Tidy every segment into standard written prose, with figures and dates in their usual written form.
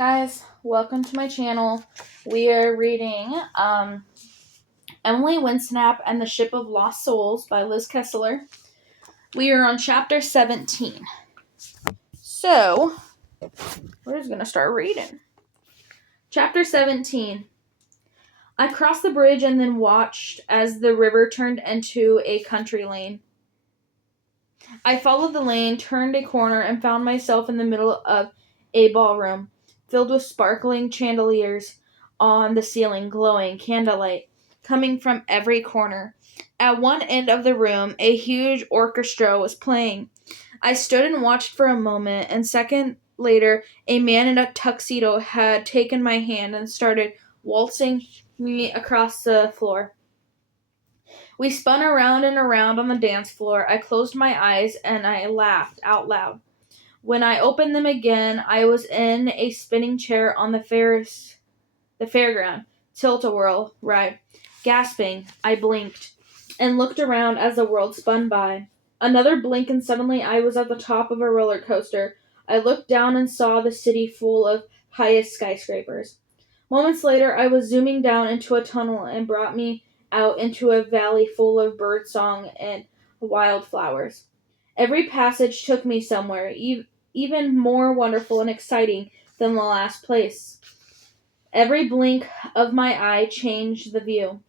Guys, welcome to my channel. We are reading Emily Windsnap and the Ship of Lost Souls by Liz Kessler. We are on chapter 17. So, we're just going to start reading. Chapter 17. I crossed the bridge and then watched as the river turned into a country lane. I followed the lane, turned a corner, and found myself in the middle of a ballroom filled with sparkling chandeliers on the ceiling, glowing candlelight coming from every corner. At one end of the room, a huge orchestra was playing. I stood and watched for a moment, and second later, a man in a tuxedo had taken my hand and started waltzing me across the floor. We spun around and around on the dance floor. I closed my eyes and I laughed out loud. When I opened them again, I was in a spinning chair on the fairground tilt-a-whirl ride. Gasping, I blinked and looked around as the world spun by. Another blink and suddenly I was at the top of a roller coaster. I looked down and saw the city full of highest skyscrapers. Moments later, I was zooming down into a tunnel and brought me out into a valley full of birdsong and wildflowers. Every passage took me somewhere, even more wonderful and exciting than the last place. Every blink of my eye changed the view.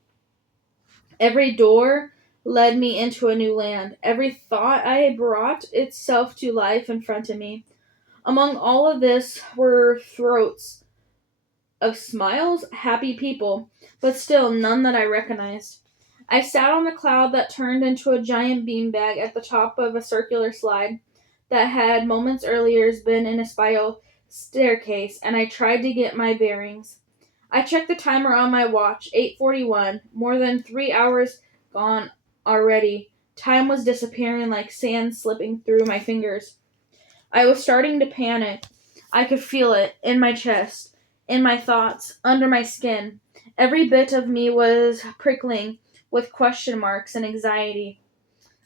Every door led me into a new land. Every thought I brought itself to life in front of me. Among all of this were throats of smiles, happy people, but still none that I recognized. I sat on the cloud that turned into a giant beanbag at the top of a circular slide that had moments earlier been in a spiral staircase, and I tried to get my bearings. I checked the timer on my watch, 8:41, more than 3 hours gone already. Time was disappearing like sand slipping through my fingers. I was starting to panic. I could feel it in my chest, in my thoughts, under my skin. Every bit of me was prickling with question marks and anxiety.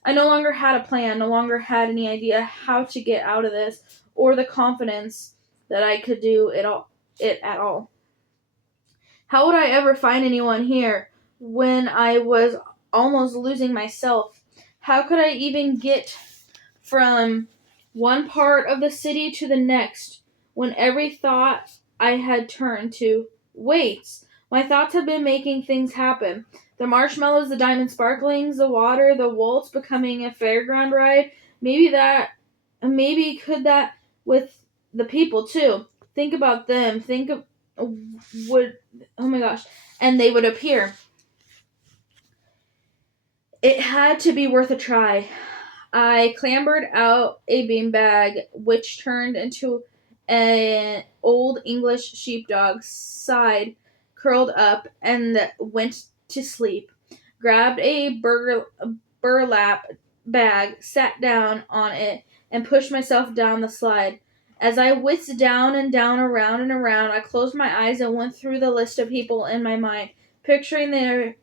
I no longer had a plan, no longer had any idea how to get out of this, or the confidence that I could do it at all. How would I ever find anyone here when I was almost losing myself? How could I even get from one part of the city to the next when every thought I had turned to waits? My thoughts had been making things happen. The marshmallows, the diamond sparklings, the water, the waltz becoming a fairground ride. Maybe could that with the people too. Think about them. Think of would oh my gosh, and they would appear. It had to be worth a try. I clambered out a beanbag, which turned into an old English sheepdog, sighed, curled up, and went to sleep. Grabbed a burlap bag, sat down on it, and pushed myself down the slide. As I whizzed down and down, around and around, I closed my eyes and went through the list of people in my mind, picturing their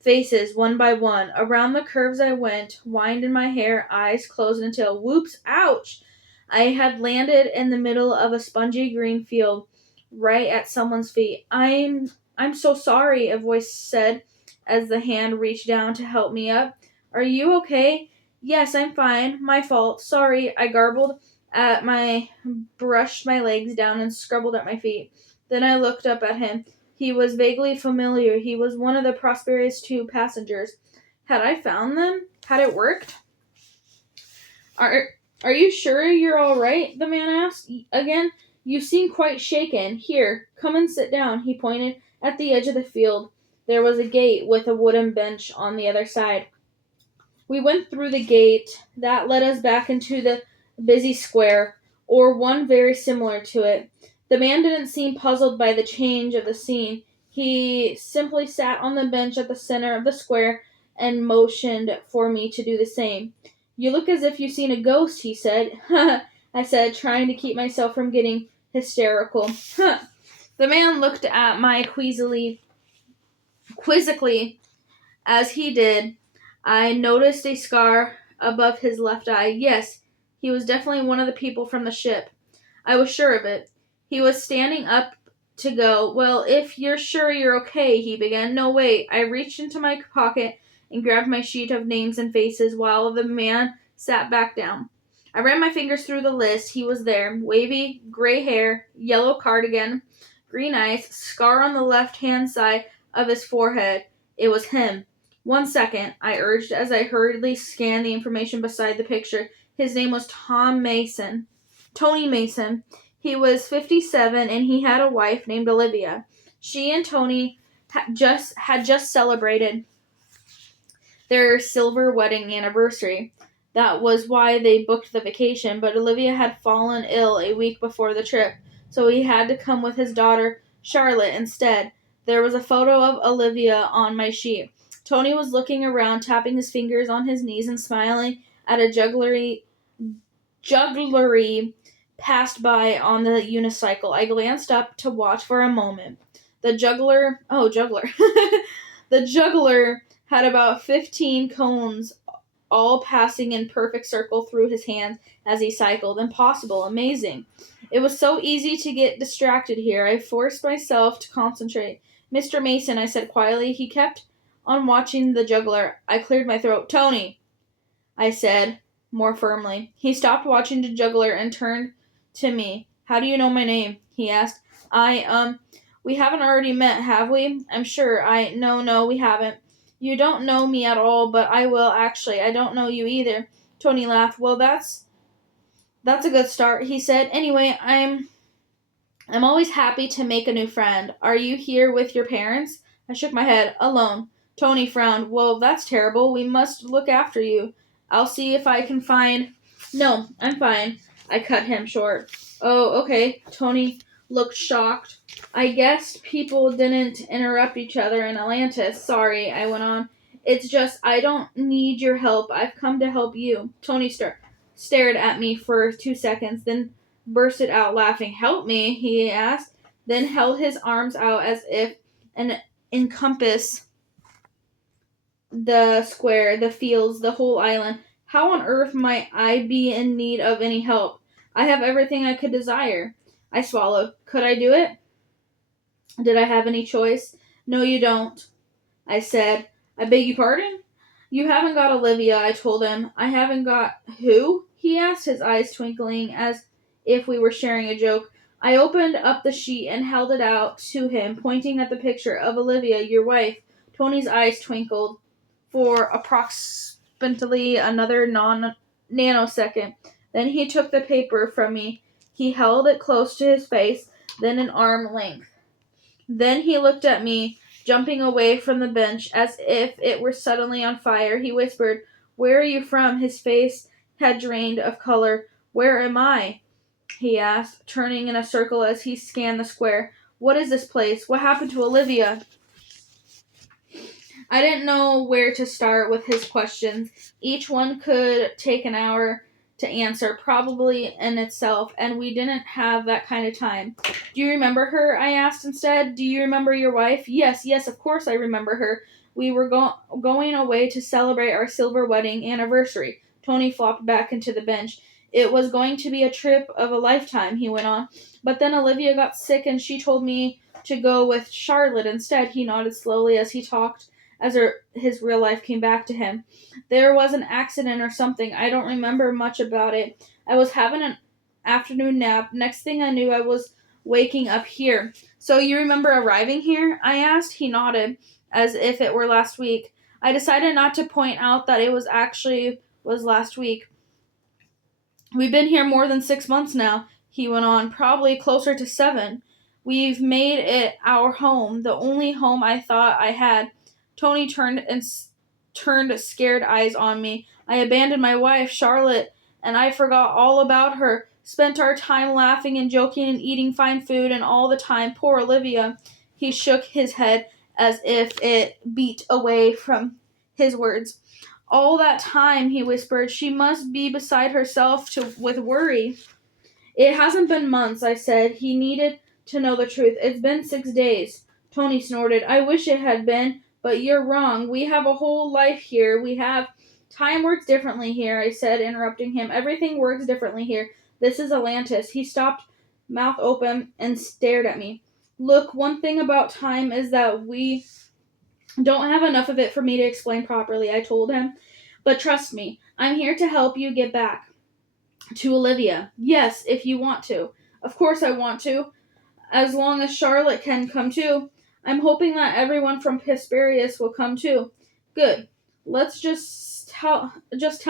faces one by one. Around the curves I went, wind in my hair, eyes closed until, whoops, ouch! I had landed in the middle of a spongy green field, right at someone's feet. I'm so sorry, a voice said as the hand reached down to help me up. Are you okay? Yes, I'm fine. My fault. Sorry, I garbled brushed my legs down and scrabbled at my feet. Then I looked up at him. He was vaguely familiar. He was one of the Prosperious 2 passengers. Had I found them? Had it worked? Are you sure you're all right? The man asked. Again, you seem quite shaken. Here, come and sit down. He pointed at the edge of the field. There was a gate with a wooden bench on the other side. We went through the gate. That led us back into the busy square, or one very similar to it. The man didn't seem puzzled by the change of the scene. He simply sat on the bench at the center of the square and motioned for me to do the same. You look as if you've seen a ghost, he said. I said, trying to keep myself from getting hysterical. The man looked at me quizzically as he did. I noticed a scar above his left eye. Yes, he was definitely one of the people from the ship. I was sure of it. He was standing up to go. Well, if you're sure you're okay, he began. No, wait. I reached into my pocket and grabbed my sheet of names and faces while the man sat back down. I ran my fingers through the list. He was there. Wavy, gray hair, yellow cardigan, green eyes, scar on the left-hand side of his forehead. It was him. 1 second, I urged as I hurriedly scanned the information beside the picture. His name was Tony Mason. He was 57 and he had a wife named Olivia. She and Tony had just celebrated their silver wedding anniversary. That was why they booked the vacation, but Olivia had fallen ill a week before the trip, so he had to come with his daughter, Charlotte, instead. There was a photo of Olivia on my sheet. Tony was looking around, tapping his fingers on his knees and smiling at a jugglery passed by on the unicycle. I glanced up to watch for a moment. The juggler. The juggler had about 15 cones all passing in perfect circle through his hands as he cycled. Impossible. Amazing. It was so easy to get distracted here. I forced myself to concentrate. Mr. Mason, I said quietly. He kept on watching the juggler. I cleared my throat. Tony, I said more firmly. He stopped watching the juggler and turned to me. How do you know my name? He asked. We haven't already met, have we? I'm sure. No, we haven't. You don't know me at all, but I will, actually. I don't know you either. Tony laughed. Well, that's a good start, he said. Anyway, I'm always happy to make a new friend. Are you here with your parents? I shook my head. Alone. Tony frowned. Well, that's terrible. We must look after you. I'll see if I can find... No, I'm fine. I cut him short. Oh, okay. Tony looked shocked. I guess people didn't interrupt each other in Atlantis. Sorry, I went on. It's just, I don't need your help. I've come to help you. Tony stared at me for 2 seconds, then bursted out laughing. Help me, he asked, then held his arms out as if an encompass the square, the fields, the whole island. How on earth might I be in need of any help? I have everything I could desire. I swallowed. Could I do it? Did I have any choice? No, you don't, I said. I beg your pardon? You haven't got Olivia, I told him. I haven't got who? He asked, his eyes twinkling as if we were sharing a joke. I opened up the sheet and held it out to him, pointing at the picture of Olivia, your wife. Tony's eyes twinkled for approximately another nanosecond. Then he took the paper from me. He held it close to his face, then an arm length. Then he looked at me, jumping away from the bench as if it were suddenly on fire. He whispered, Where are you from? His face had drained of color. Where am I? He asked, turning in a circle as he scanned the square. What is this place? What happened to Olivia? I didn't know where to start with his questions. Each one could take an hour to answer, probably in itself, and we didn't have that kind of time. Do you remember her? I asked instead. Do you remember your wife? Yes, of course I remember her. We were going away to celebrate our silver wedding anniversary. Tony flopped back into the bench. It was going to be a trip of a lifetime, he went on. But then Olivia got sick and she told me to go with Charlotte instead. He nodded slowly as he talked, as his real life came back to him. There was an accident or something. I don't remember much about it. I was having an afternoon nap. Next thing I knew, I was waking up here. So you remember arriving here? I asked. He nodded, as if it were last week. I decided not to point out that it was last week. We've been here more than 6 months now, he went on. Probably closer to 7. We've made it our home, the only home I thought I had. Tony turned scared eyes on me. I abandoned my wife, Charlotte, and I forgot all about her. Spent our time laughing and joking and eating fine food, and all the time, poor Olivia. He shook his head as if it beat away from his words. All that time, he whispered, she must be beside herself with worry. It hasn't been months, I said. He needed to know the truth. It's been 6 days. Tony snorted. I wish it had been. But you're wrong. We have a whole life here. Time works differently here, I said, interrupting him. Everything works differently here. This is Atlantis. He stopped mouth open, and stared at me. Look, one thing about time is that we don't have enough of it for me to explain properly, I told him. But trust me, I'm here to help you get back to Olivia. Yes, if you want to. Of course I want to. As long as Charlotte can come too. I'm hoping that everyone from Hesperius will come too. Good. Let's just tell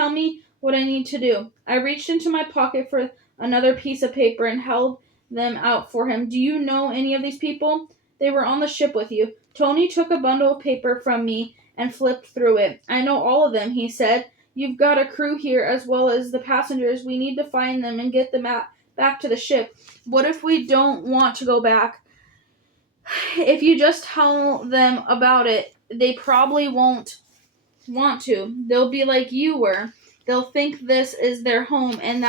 me what I need to do. I reached into my pocket for another piece of paper and held them out for him. Do you know any of these people? They were on the ship with you. Tony took a bundle of paper from me and flipped through it. I know all of them, he said. You've got a crew here as well as the passengers. We need to find them and get them back to the ship. What if we don't want to go back? If you just tell them about it, they probably won't want to. They'll be like you were. They'll think this is their home and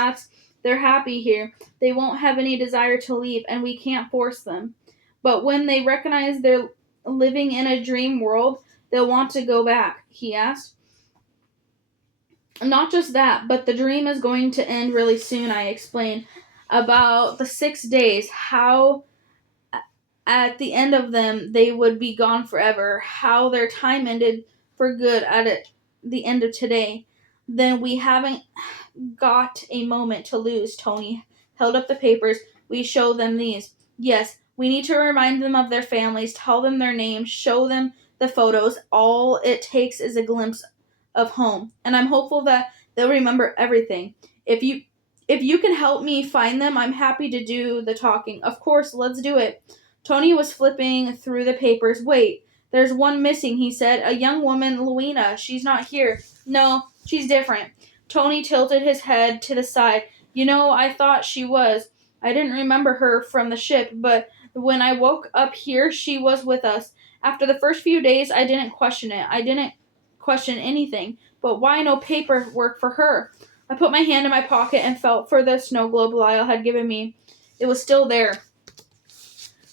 they're happy here. They won't have any desire to leave, and we can't force them. But when they recognize they're living in a dream world, they'll want to go back, he asked. Not just that, but the dream is going to end really soon, I explained. About the 6 days, how at the end of them they would be gone forever, how their time ended for good the end of today. Then we haven't got a moment to lose. Tony held up the papers. We show them these. Yes, we need to remind them of their families, tell them their names, show them the photos. All it takes is a glimpse of home, and I'm hopeful that they'll remember everything. If you can help me find them, I'm happy to do the talking. Of course, let's do it. Tony was flipping through the papers. Wait, there's one missing, he said. A young woman, Luina. She's not here. No, she's different. Tony tilted his head to the side. You know, I thought she was. I didn't remember her from the ship, but when I woke up here, she was with us. After the first few days, I didn't question it. I didn't question anything. But why no paperwork for her? I put my hand in my pocket and felt for the snow globe Lyle had given me. It was still there.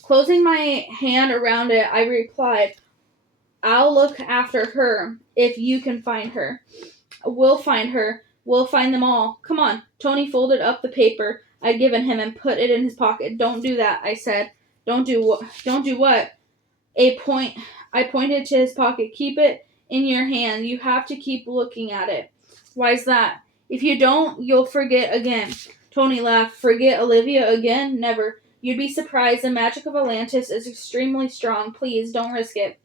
Closing my hand around it, I replied, I'll look after her if you can find her. We'll find her. We'll find them all. Come on. Tony folded up the paper I'd given him and put it in his pocket. Don't do that, I said. Don't do what? I pointed to his pocket. Keep it in your hand. You have to keep looking at it. Why's that? If you don't, you'll forget again. Tony laughed. Forget Olivia again? Never. You'd be surprised. The magic of Atlantis is extremely strong. Please, don't risk it.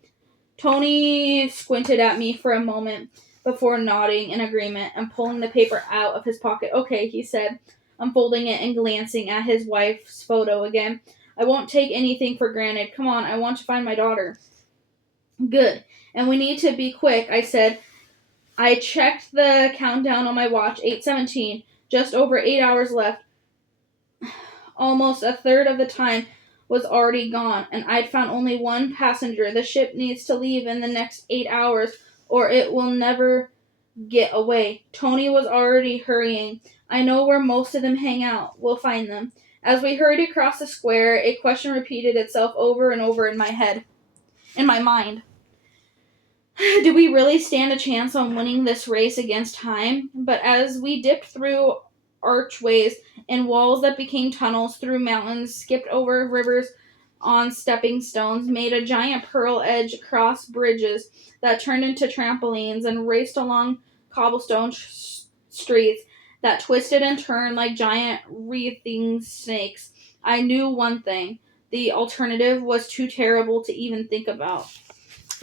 Tony squinted at me for a moment before nodding in agreement and pulling the paper out of his pocket. Okay, he said, unfolding it and glancing at his wife's photo again. I won't take anything for granted. Come on, I want to find my daughter. Good. And we need to be quick, I said. I checked the countdown on my watch. 8:17. Just over 8 hours left. Almost a third of the time was already gone, and I'd found only one passenger. The ship needs to leave in the next 8 hours, or it will never get away. Tony was already hurrying. I know where most of them hang out. We'll find them. As we hurried across the square, a question repeated itself over and over in my mind. Do we really stand a chance on winning this race against time? But as we dipped through archways and walls that became tunnels, through mountains, skipped over rivers on stepping stones, made a giant pearl edge across bridges that turned into trampolines, and raced along cobblestone streets that twisted and turned like giant wreathing snakes, I knew one thing. The alternative was too terrible to even think about.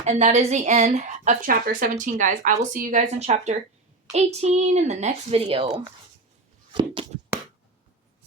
And that is the end of chapter 17, guys. I will see you guys in chapter 18 in the next video.